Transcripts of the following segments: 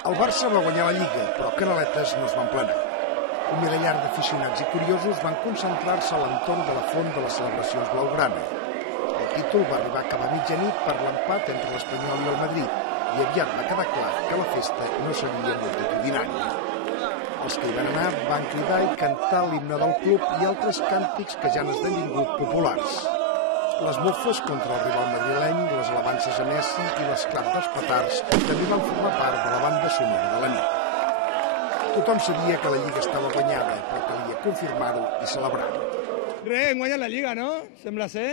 El Barça va guanyar la Lliga, però Canaletes no es van plenar. Un miler d'aficionats i curiosos van concentrar-se a l'entorn de la font de les celebracions blaugrana. El títol va arribar cap a mitjanit per l'empat entre l'Espanyol i el Madrid i aviat va quedar clar que la festa no seria multitudinària. Els que hi van anar van cridar i cantar l'himne del club i altres càntics que ja han esdevingut populars. Les mofes contra el rival madrileny, les alabances a Messi i l'esclat dels petards també van formar part de la banda sonora de la nit. Tothom sabia que la Lliga estava guanyada, però calia confirmar-ho i celebrar-ho. Hem guanyat la Lliga, no? Sembla ser.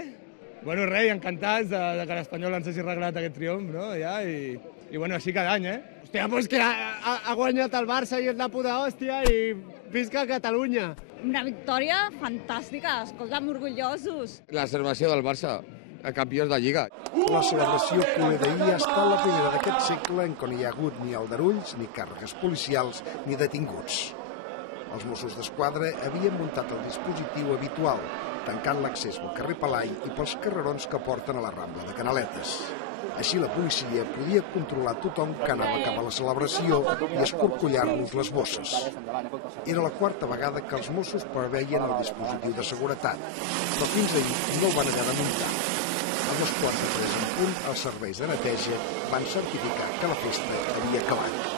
Bueno, encantats de que l'Espanyol ens hagi regalat aquest triomf, no? Ja, i bueno, així cada any, Hòstia, pues que ha guanyat el Barça i és la puta hòstia i visca Catalunya. Una victòria fantàstica, escolta'm, orgullosos. La celebració del Barça, a campions de Lliga. La celebració culer d'ahir ha estat la primera d'aquest segle en què no hi ha hagut ni aldarulls, ni càrregues policials, ni detinguts. Els Mossos d'Esquadra havien muntat el dispositiu habitual, tancant l'accés pel carrer Palai i pels carrerons que porten a la Rambla de Canaletes. Així la policia podia controlar tothom que anava cap a la celebració i escorcollar-los les bosses. Era la quarta vegada que els Mossos preveien el dispositiu de seguretat, però fins ahir no el van haver de muntar. A 2:45 en punt, els serveis de neteja van certificar que la festa havia acabat.